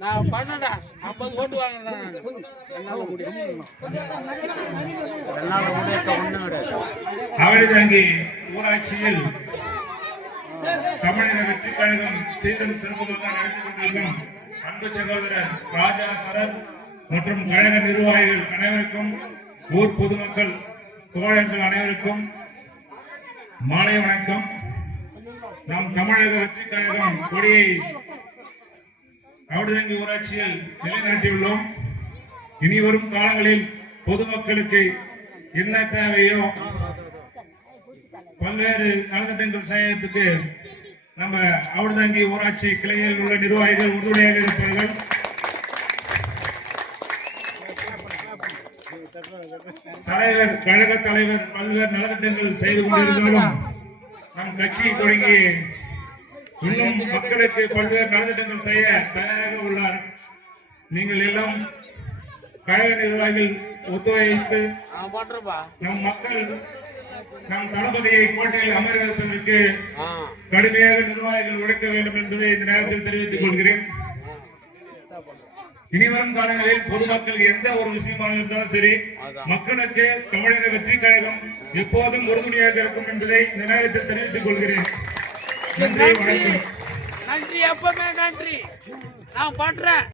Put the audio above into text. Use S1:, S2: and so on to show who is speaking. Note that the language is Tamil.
S1: நான் பண்ணடா ஐம்பது ஓட்டு வாங்கினா என்னால முடியும்
S2: ஊராட்சியில் தமிழக வெற்றி கழகம் தேர்தல் சிறப்புகளாக நடத்தி கொண்டிருக்கும் அன்பு சகோதரர் ராஜா சரத் மற்றும் கழக நிர்வாகிகள் அனைவருக்கும் ஊர் பொதுமக்கள் தோழர்கள் அனைவருக்கும் மாலை வணக்கம். நம் தமிழக வெற்றி கழகம் கொடியை அவடுதங்கி ஊராட்சியில் நிலைநாட்டியுள்ளோம். இனி வரும் காலங்களில் பொதுமக்களுக்கு என்ன தேவையோ பல்வேறு நலத்திட்டங்கள் செய்யறதுக்கு நம்ம அவுடுதங்கி ஊராட்சி கிளையில் உள்ள நிர்வாகிகள் உறுதுணையாக இருப்பார்கள். தலைவர் கழக தலைவர் பல்வேறு நலத்திட்டங்கள் செய்து கொண்டிருந்தாலும் நம் கட்சியை தொடங்கி இன்னும் மக்களுக்கு பல்வேறு நலத்திட்டங்கள் செய்ய தயாராக உள்ளார். நீங்கள் எல்லாம் கழக நிர்வாகிகள் ஒத்துழைப்பு நம் மக்கள் நம் தளபதியை கோட்டையில் அமர வைப்பதற்கு கடுமையாக நிர்வாகிகள் உழைக்க வேண்டும் என்பதை இந்த நேரத்தில் தெரிவித்துக் கொள்கிறேன். இனிவரும் காலங்களில் பொதுமக்கள் எந்த ஒரு விஷயமாக இருந்தாலும் சரி மக்களுக்கு தமிழக வெற்றி கழகம் எப்போதும் உறுதுணையாக இருக்கும் என்பதை இந்த நேரத்தில் தெரிவித்துக் கொள்கிறேன். நன்றி. வணக்கம்.
S1: நன்றி. எப்பவுமே நன்றி. நான் பண்றேன்.